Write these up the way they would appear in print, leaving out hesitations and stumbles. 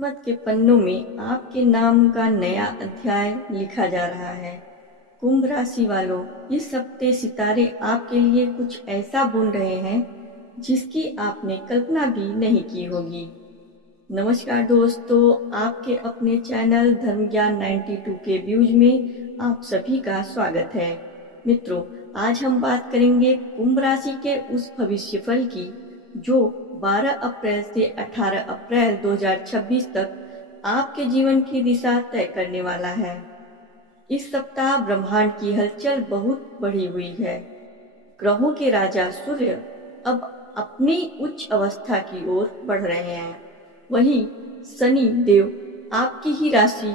किस्मत के पन्नों में आपके नाम का नया अध्याय लिखा जा रहा है। कुंभ राशि वालों, इस हफ्ते सितारे आपके लिए कुछ ऐसा बुन रहे हैं जिसकी आपने कल्पना भी नहीं की होगी। नमस्कार दोस्तों, आपके अपने चैनल धर्म ज्ञान 92 के व्यूज में आप सभी का स्वागत है। मित्रों, आज हम बात करेंगे कुंभ राशि के उस भविष्यफल की जो 12 अप्रैल से 18 अप्रैल 2026 तक आपके जीवन की दिशा तय करने वाला है। इस सप्ताह ब्रह्मांड की हलचल बहुत बढ़ी हुई है। ग्रहों के राजा सूर्य अब अपनी उच्च अवस्था की ओर बढ़ रहे हैं। वहीं शनि देव आपकी ही राशि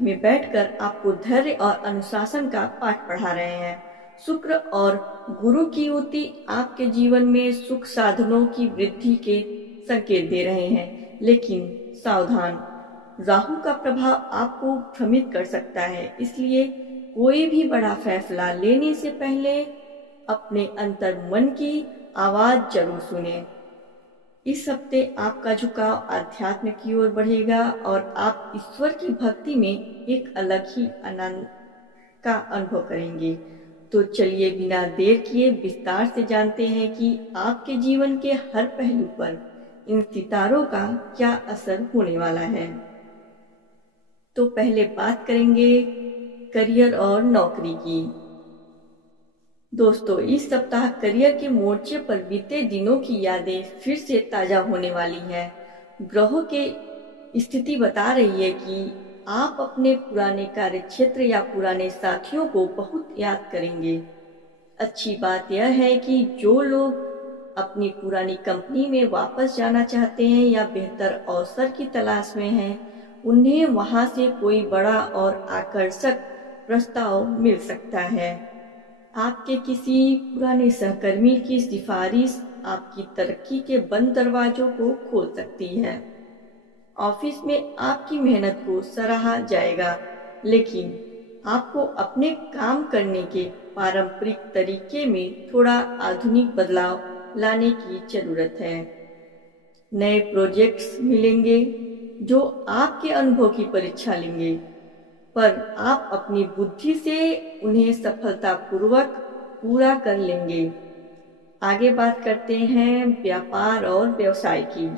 में बैठकर आपको धैर्य और अनुशासन का पाठ पढ़ा रहे हैं। शुक्र और गुरु की युति आपके जीवन में सुख साधनों की वृद्धि के संकेत दे रहे हैं, लेकिन सावधान, राहु का प्रभाव आपको भ्रमित कर सकता है। इसलिए कोई भी बड़ा फैसला लेने से पहले अपने अंतर मन की आवाज जरूर सुने। इस हफ्ते आपका झुकाव आध्यात्म की ओर बढ़ेगा और आप ईश्वर की भक्ति में एक अलग ही आनंद का अनुभव करेंगे। तो चलिए बिना देर किए विस्तार से जानते हैं कि आपके जीवन के हर पहलू पर इन सितारों का क्या असर होने वाला है। तो पहले बात करेंगे करियर और नौकरी की। दोस्तों, इस सप्ताह करियर के मोर्चे पर बीते दिनों की यादें फिर से ताजा होने वाली है। ग्रहों के स्थिति बता रही है कि आप अपने पुराने कार्य क्षेत्र या पुराने साथियों को बहुत याद करेंगे। अच्छी बात यह है कि जो लोग अपनी पुरानी कंपनी में वापस जाना चाहते हैं या बेहतर अवसर की तलाश में हैं, उन्हें वहां से कोई बड़ा और आकर्षक प्रस्ताव मिल सकता है। आपके किसी पुराने सहकर्मी की सिफारिश आपकी तरक्की के बंद दरवाजों को खोल सकती है। ऑफिस में आपकी मेहनत को सराहा जाएगा, लेकिन आपको अपने काम करने के पारंपरिक तरीके में थोड़ा आधुनिक बदलाव लाने की जरूरत है। नए प्रोजेक्ट्स मिलेंगे जो आपके अनुभव की परीक्षा लेंगे, पर आप अपनी बुद्धि से उन्हें सफलतापूर्वक पूरा कर लेंगे। आगे बात करते हैं व्यापार और व्यवसाय की।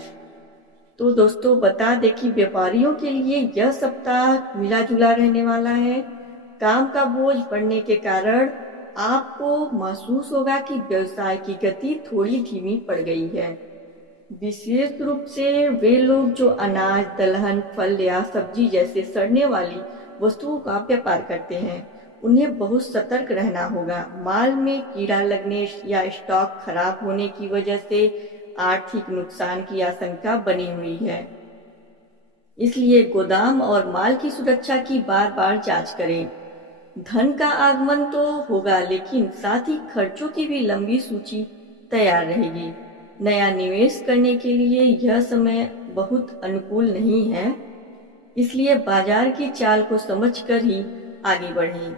तो दोस्तों, बता दें कि व्यापारियों के लिए यह सप्ताह मिला जुला रहने वाला है। काम का बोझ बढ़ने के कारण आपको महसूस होगा कि व्यवसाय की गति थोड़ी धीमी पड़ गई है। विशेष रूप से वे लोग जो अनाज, दलहन, फल या सब्जी जैसे सड़ने वाली वस्तुओं का व्यापार करते हैं, उन्हें बहुत सतर्क रहना होगा। माल में कीड़ा लगने या स्टॉक खराब होने की वजह से आर्थिक नुकसान की आशंका बनी हुई है। इसलिए गोदाम और माल की सुरक्षा की बार बार जांच करें। धन का आगमन तो होगा, लेकिन साथ ही खर्चों की भी लंबी सूची तैयार रहेगी। नया निवेश करने के लिए यह समय बहुत अनुकूल नहीं है, इसलिए बाजार की चाल को समझकर ही आगे बढ़ें।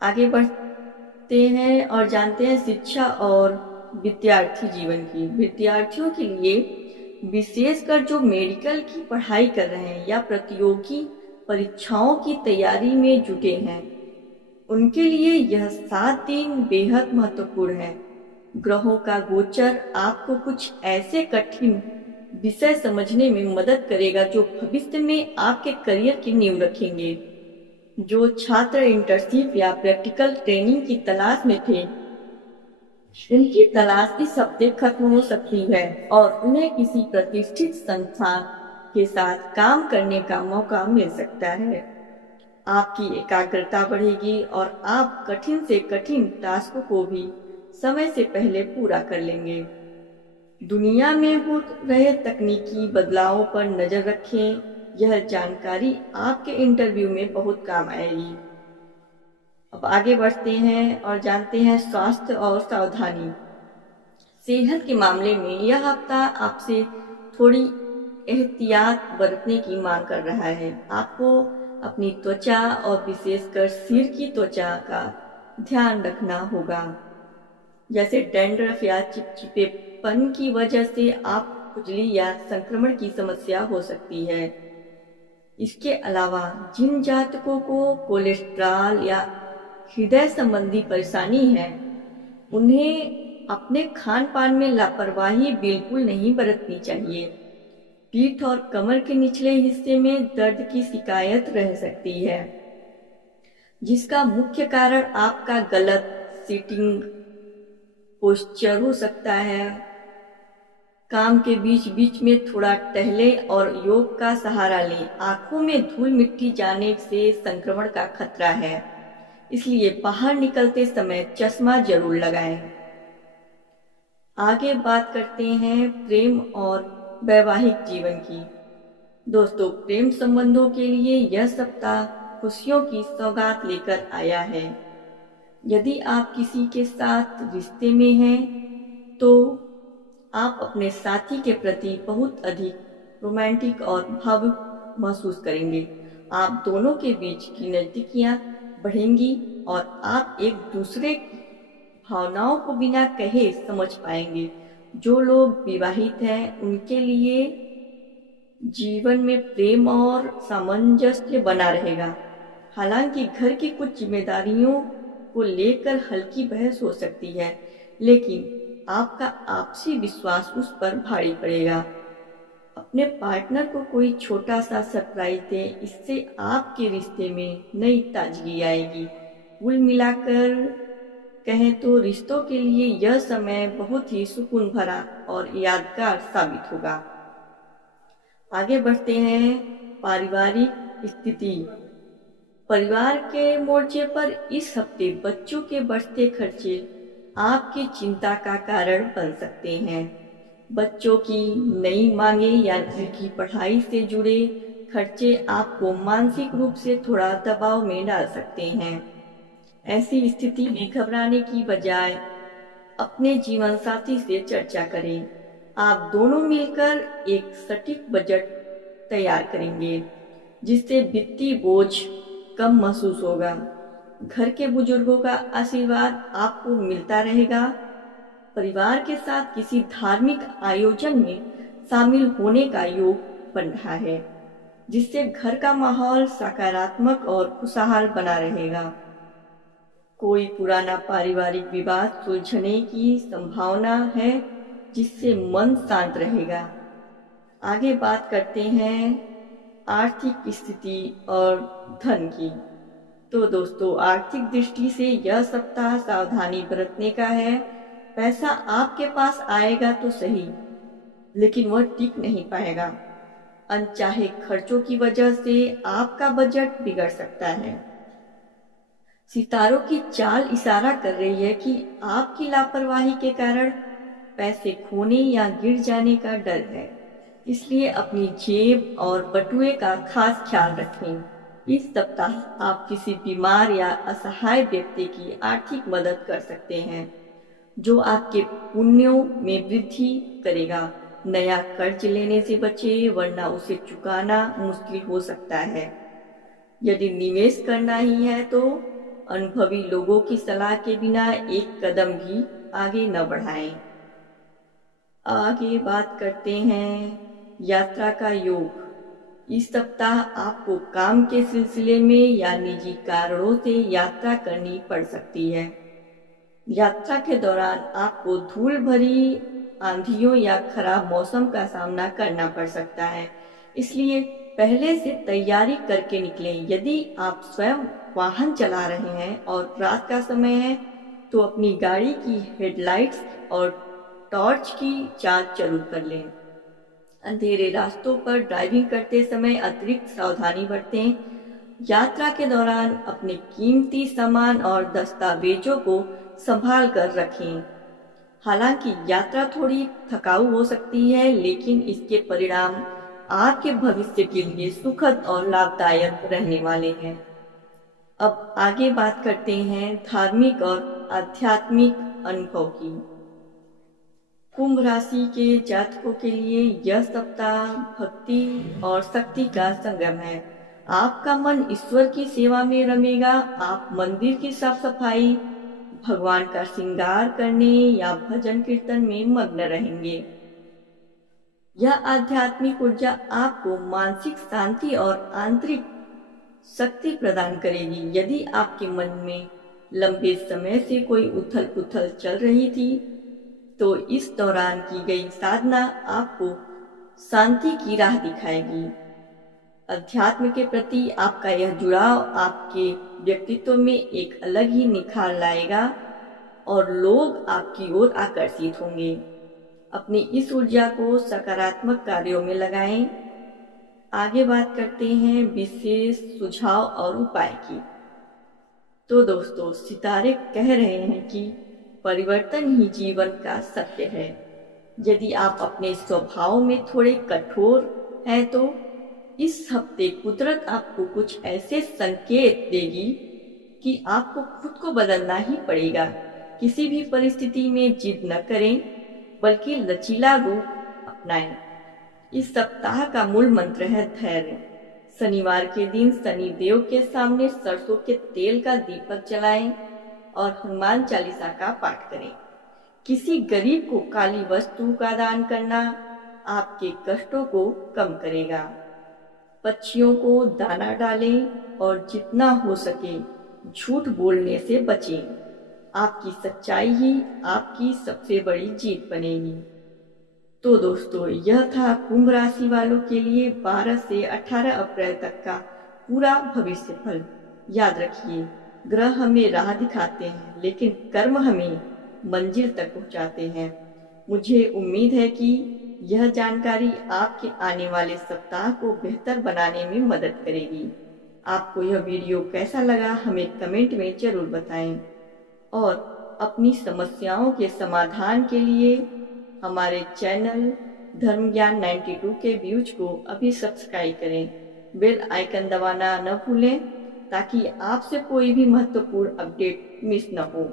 आगे बढ़ते हैं और जानते हैं शिक्षा और विद्यार्थी जीवन की। विद्यार्थियों के लिए, विशेषकर जो मेडिकल की पढ़ाई कर रहे हैं या प्रतियोगी परीक्षाओं की तैयारी में जुटे हैं, उनके लिए यह 7 दिन बेहद महत्वपूर्ण है। ग्रहों का गोचर आपको कुछ ऐसे कठिन विषय समझने में मदद करेगा जो भविष्य में आपके करियर की नींव रखेंगे। जो छात्र इंटर्नशिप या प्रैक्टिकल ट्रेनिंग की तलाश में थे, इनकी तलाश इस हफ्ते खत्म हो सकती है और उन्हें किसी प्रतिष्ठित संस्थान के साथ काम करने का मौका मिल सकता है। आपकी एकाग्रता बढ़ेगी और आप कठिन से कठिन टास्क को भी समय से पहले पूरा कर लेंगे। दुनिया में हो रहे तकनीकी बदलावों पर नजर रखें, यह जानकारी आपके इंटरव्यू में बहुत काम आएगी। अब आगे बढ़ते हैं और जानते हैं स्वास्थ्य और सावधानी। सेहत के मामले में यह हफ्ता आपसे थोड़ी एहतियात बरतने की मांग कर रहा है। आपको अपनी त्वचा और विशेषकर सिर की त्वचा का ध्यान रखना होगा। जैसे डैंड्रफ या चिपचिपेपन की वजह से आप खुजली या संक्रमण की समस्या हो सकती है। इसके अलावा जिन जातकों को कोलेस्ट्रॉल या हृदय संबंधी परेशानी है, उन्हें अपने खान पान में लापरवाही बिल्कुल नहीं बरतनी चाहिए। पीठ और कमर के निचले हिस्से में दर्द की शिकायत रह सकती है, जिसका मुख्य कारण आपका गलत सीटिंग पोस्चर हो सकता है। काम के बीच बीच में थोड़ा टहले और योग का सहारा लें। आंखों में धूल मिट्टी जाने से संक्रमण का खतरा है, इसलिए बाहर निकलते समय चश्मा जरूर लगाएं। आगे बात करते हैं प्रेम और वैवाहिक जीवन की। दोस्तों, प्रेम संबंधों के लिए यह सप्ताह खुशियों की सौगात लेकर आया है। यदि आप किसी के साथ रिश्ते में हैं, तो आप अपने साथी के प्रति बहुत अधिक रोमांटिक और भावुक महसूस करेंगे। आप दोनों के बीच की नजदीकियां बढ़ेंगी और आप एक दूसरे की भावनाओं को बिना कहे समझ पाएंगे। जो लोग विवाहित हैं, उनके लिए जीवन में प्रेम और सामंजस्य बना रहेगा। हालांकि घर की कुछ जिम्मेदारियों को लेकर हल्की बहस हो सकती है, लेकिन आपका आपसी विश्वास उस पर भारी पड़ेगा। अपने पार्टनर को कोई छोटा सा सरप्राइज दें, इससे आपके रिश्ते में नई ताजगी आएगी। कुल मिलाकर कहें तो रिश्तों के लिए यह समय बहुत ही सुकून भरा और यादगार साबित होगा। आगे बढ़ते हैं पारिवारिक स्थिति। परिवार के मोर्चे पर इस हफ्ते बच्चों के बढ़ते खर्चे आपकी चिंता का कारण बन सकते हैं। बच्चों की नई मांगे या उनकी पढ़ाई से जुड़े खर्चे आपको मानसिक रूप से थोड़ा दबाव में डाल सकते हैं। ऐसी स्थिति में घबराने की बजाय अपने जीवन साथी से चर्चा करें। आप दोनों मिलकर एक सटीक बजट तैयार करेंगे, जिससे वित्तीय बोझ कम महसूस होगा। घर के बुजुर्गों का आशीर्वाद आपको मिलता रहेगा। परिवार के साथ किसी धार्मिक आयोजन में शामिल होने का योग बन रहा है, जिससे घर का माहौल सकारात्मक और खुशहाल बना रहेगा। कोई पुराना पारिवारिक विवाद सुलझने की संभावना है, जिससे मन शांत रहेगा। आगे बात करते हैं आर्थिक स्थिति और धन की। तो दोस्तों, आर्थिक दृष्टि से यह सप्ताह सावधानी बरतने का है। पैसा आपके पास आएगा तो सही, लेकिन वह टिक नहीं पाएगा। अनचाहे खर्चों की वजह से आपका बजट बिगड़ सकता है। सितारों की चाल इशारा कर रही है कि आपकी लापरवाही के कारण पैसे खोने या गिर जाने का डर है, इसलिए अपनी जेब और बटुए का खास ख्याल रखें। इस सप्ताह आप किसी बीमार या असहाय व्यक्ति की आर्थिक मदद कर सकते हैं, जो आपके पुण्यों में वृद्धि करेगा। नया कर्ज लेने से बचें, वरना उसे चुकाना मुश्किल हो सकता है। यदि निवेश करना ही है तो अनुभवी लोगों की सलाह के बिना एक कदम भी आगे न बढ़ाएं। आगे बात करते हैं यात्रा का योग। इस सप्ताह आपको काम के सिलसिले में या निजी कारणों से यात्रा करनी पड़ सकती है। यात्रा के दौरान आपको धूल भरी आंधियों या खराब मौसम का सामना करना पड़ सकता है, इसलिए पहले से तैयारी करके निकलें। यदि आप स्वयं वाहन चला रहे हैं और रात का समय है, तो अपनी गाड़ी की हेडलाइट्स और टॉर्च की जांच जरूर कर लें। अंधेरे रास्तों पर ड्राइविंग करते समय अतिरिक्त सावधानी बरतें। यात्रा के दौरान अपने कीमती सामान और दस्तावेजों को संभाल कर रखें। हालांकि यात्रा थोड़ी थकाऊ हो सकती है, लेकिन इसके परिणाम आपके भविष्य के लिए सुखद और लाभदायक रहने वाले हैं। अब आगे बात करते हैं धार्मिक और आध्यात्मिक अनुभव की। कुंभ राशि के जातकों के लिए यह सप्ताह भक्ति और शक्ति का संगम है। आपका मन ईश्वर की सेवा में रमेगा। आप मंदिर की साफ सफाई, भगवान का श्रृंगार करने या भजन कीर्तन में मग्न रहेंगे। यह आध्यात्मिक ऊर्जा आपको मानसिक शांति और आंतरिक शक्ति प्रदान करेगी। यदि आपके मन में लंबे समय से कोई उथल पुथल चल रही थी, तो इस दौरान की गई साधना आपको शांति की राह दिखाएगी। अध्यात्म के प्रति आपका यह जुड़ाव आपके व्यक्तित्व में एक अलग ही निखार लाएगा और लोग आपकी ओर आकर्षित होंगे। अपनी इस ऊर्जा को सकारात्मक कार्यों में लगाएं। आगे बात करते हैं विशेष सुझाव और उपाय की। तो दोस्तों, सितारे कह रहे हैं कि परिवर्तन ही जीवन का सत्य है। यदि आप अपने स्वभाव में थोड़े कठोर हैं, तो इस हफ्ते कुदरत आपको कुछ ऐसे संकेत देगी कि आपको खुद को बदलना ही पड़ेगा। किसी भी परिस्थिति में जिद न करें, बल्कि लचीला रूप अपनाएं। इस सप्ताह का मूल मंत्र है धैर्य। शनिवार के दिन शनि देव के सामने सरसों के तेल का दीपक जलाएं और हनुमान चालीसा का पाठ करें। किसी गरीब को काली वस्तु का दान करना आपके कष्टों को कम करेगा। पक्षियों को दाना डालें और जितना हो सके झूठ बोलने से बचें। आपकी सच्चाई ही आपकी सबसे बड़ी जीत बनेगी। तो दोस्तों, यह था कुंभ राशि वालों के लिए 12 से 18 अप्रैल तक का पूरा भविष्य फल। याद रखिए, ग्रह हमें राह दिखाते हैं, लेकिन कर्म हमें मंजिल तक पहुंचाते हैं। मुझे उम्मीद है कि यह जानकारी आपके आने वाले सप्ताह को बेहतर बनाने में मदद करेगी। आपको यह वीडियो कैसा लगा हमें कमेंट में जरूर बताएं और अपनी समस्याओं के समाधान के लिए हमारे चैनल धर्म ज्ञान 92 के व्यूज को अभी सब्सक्राइब करें। बेल आइकन दबाना न भूलें ताकि आपसे कोई भी महत्वपूर्ण अपडेट मिस न हो।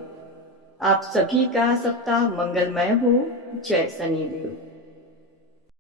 आप सभी का सप्ताह मंगलमय हो। जय शनिदेव।